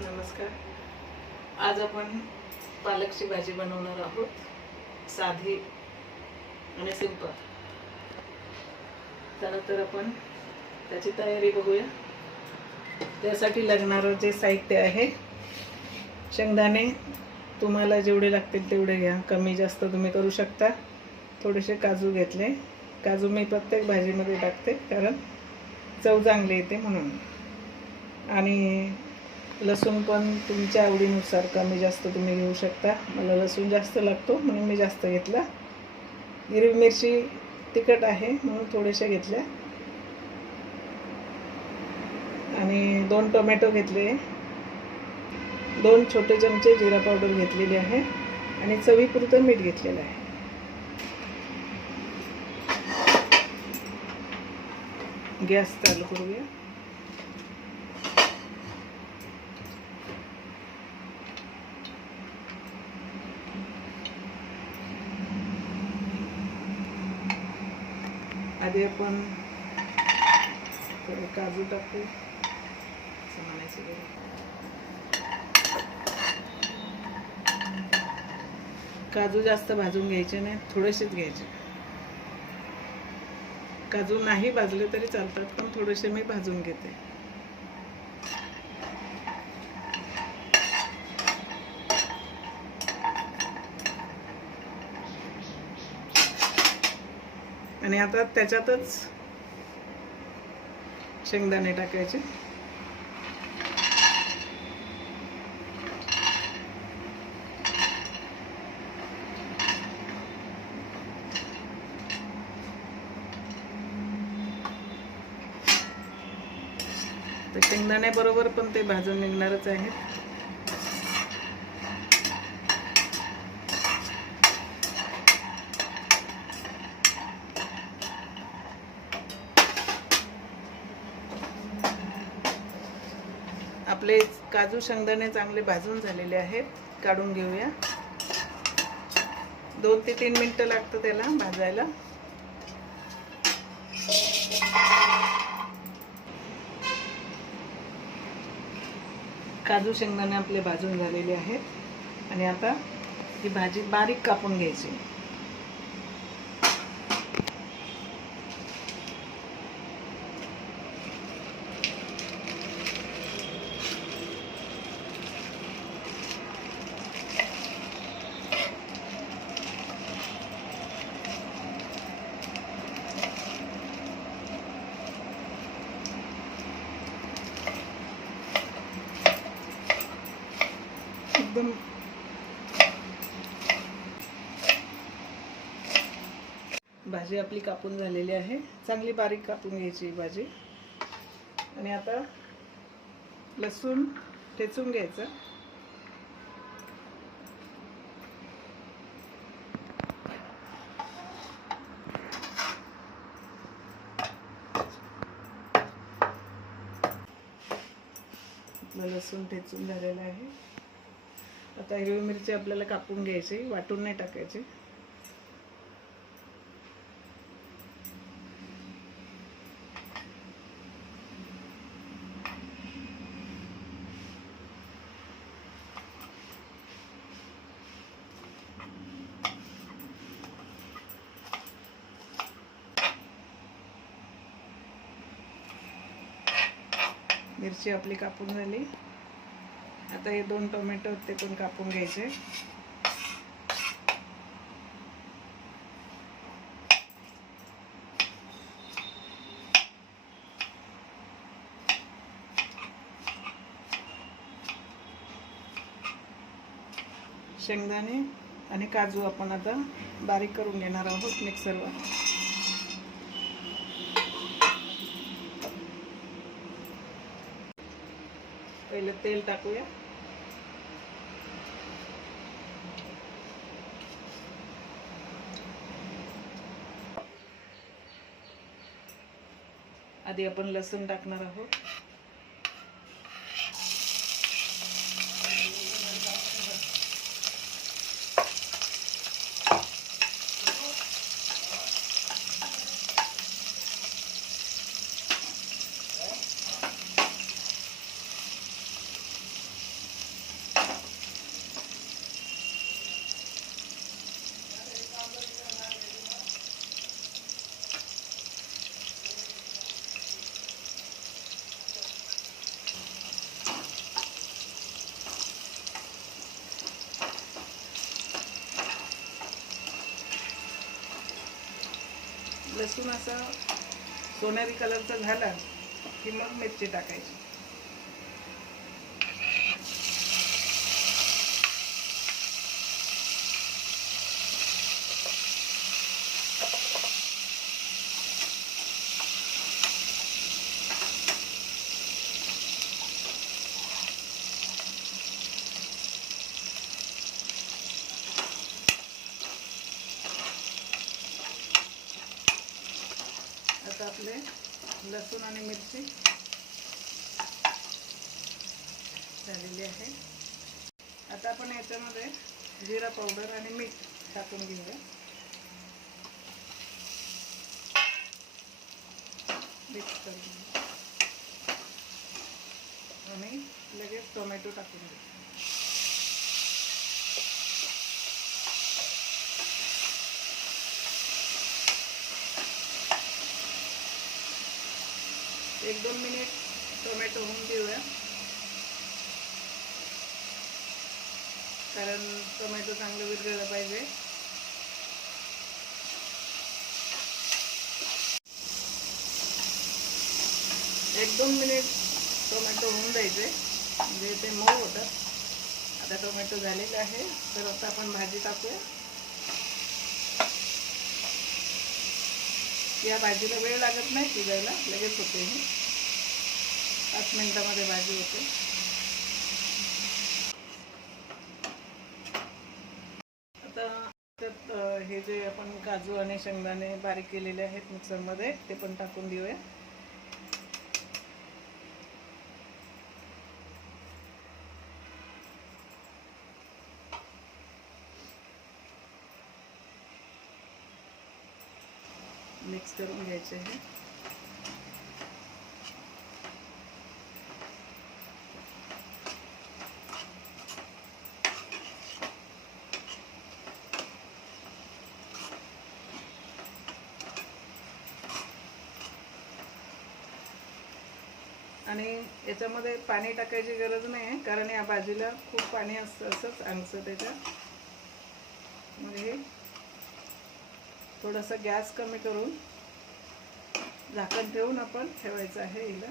नमस्कार. आज आपण पालकची भाजी बनवणार आहोत. साधी आणि सिंपल चला तर आपण त्याची तयारी बघूया. त्यासाठी लागणारं जे साहित्य आहे शेंगदाणे तुम्हाला जेवढे लागतील तेवढे घ्या. कमी जास्त तुम्ही करू शकता. थोडेसे काजू घेतले. काजू मी प्रत्येक भाजीमध्ये टाकते कारण चव चांगली येते म्हणून. आणि लसूण पण तुमच्या आवडीनुसार कमी जास्त तुम्ही घेऊ शकता. मला लसूण जास्त लागतो म्हणून मी जास्त घेतला. हिरवी मिरची तिखट आहे म्हणून थोडेशा घेतल्या आणि दोन टोमॅटो घेतले. दोन छोटे चमचे जिरा पावडर घेतलेली आहे आणि चवीपुरतं मीठ घेतलेलं आहे. गॅस चालू करूया. आधी आपण थोडे काजू टाकू. असं म्हणायचं काजू जास्त भाजून घ्यायचे नाही थोडेसेच घ्यायचे. काजू नाही भाजले तरी चालतात पण थोडेसे मी भाजून घेते. आणि आता त्याच्यातच शेंगदाणे टाकायचे. तर शेंगदाण्याबरोबर पण ते भाजून निघणारच आहे आपले काजू शेंगदाणे चांगले भाजून झालेले आहेत काढून घेऊया. दोन ते तीन मिनटं लागतं त्याला भाजायला. काजू शेंगदाणे आपले भाजून झालेले आहेत. आणि आता ही भाजी बारीक कापून घ्यायची. एकदम भाजी आपली कापून झालेली आहे. चांगली बारीक कापून घ्यायची भाजी. आणि आता लसूण ठेचून घ्यायचं. आपलं लसूण ठेचून झालेलं आहे. आता हिरवी मिरची आपल्याला कापून घ्यायची वाटून नाही टाकायची. मिरची आपली कापून झाली. आता हे दोन टोमॅटो ते पण कापून घ्यायचे. शेंगदाणे आणि काजू आपण आता बारीक करून घेणार आहोत मिक्सरवर. पहिलं तेल टाकूया. आधी आपण लसूण टाकणार आहोत. लसूण असा सोनेरी कलरचा झाला की मग मिरची टाकायची आता आपले लसूण आणि मिरची झालेली आहे. आता आपण याच्यामध्ये जिरा पावडर आणि मीठ टाकून घेऊया. मिक्स करून आणि लगेच टोमॅटो टाकून घेऊ एक दोन मिनिट टोमॅटो होऊन देऊया कारण टोमॅटो चांगलं विरगळलं पाहिजे. एक दोन मिनिट टोमॅटो होऊन द्यायचे म्हणजे ते मऊ होतं आता टोमॅटो झालेले आहे. तर आता आपण भाजी टाकूया. या भाजीला वेळ लागत नाही शिजायला लगेच होते ही. पाच मिनिटामध्ये भाजी होते. आता त्यात हे जे आपण काजू आणि शेंगदाणे बारीक केलेले आहेत मिक्सरमध्ये ते पण टाकून देऊया. मिक्स करून घ्यायचे आहे. आणि याच्यामध्ये पाणी टाकायची गरज नाही आहे कारण या भाजीला खूप पाणी असतं असंच आणसं त्याच्यात. मग हे थोडासा गॅस कमी करून झाकण ठेवून आपण ठेवायचं आहे हिला.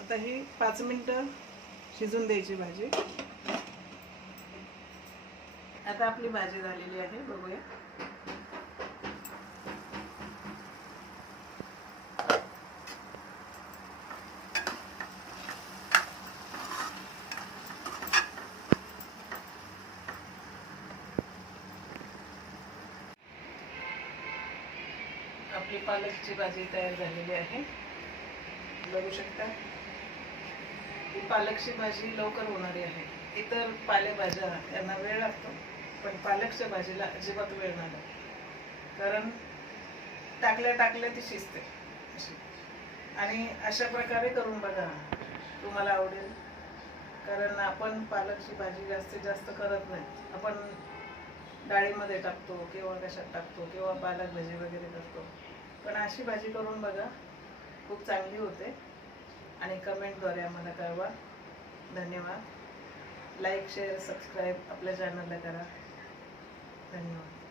आता ही पाच मिनटं शिजून द्यायची भाजी. आता आपली भाजी झालेली आहे बघूया. आपली पालकची भाजी तयार झालेली आहे. बघू शकता. ही पालकची भाजी लवकर होणारी आहे. इतर पालेभाज्या यांना वेळ लागतो पण पालकच्या भाजीला अजिबात वेळ नाही कारण टाकल्या टाकल्या ती शिजते. अशी आणि अशा प्रकारे करून बघा. तुम्हाला आवडेल. कारण आपण पालकची भाजी जास्तीत जास्त करत नाही. आपण डाळीमध्ये टाकतो किंवा कशात टाकतो किंवा पालक भाजी वगैरे करतो. पण अशी भाजी करून बघा खूप चांगली होते. आणि कमेंटद्वारे आम्हाला कळवा. धन्यवाद. लाईक शेअर सबस्क्राईब आपल्या चॅनलला करा. धन्यवाद.